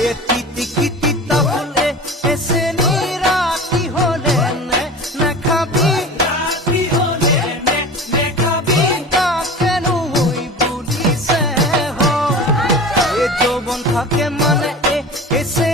এ তিতি কিতি তাহলে এসে নিরাতি হলে নে খাবি রাতি হলে নে খাবি তা কেন ওই বুঝিছে এ যৌবন থাকে মানে এসে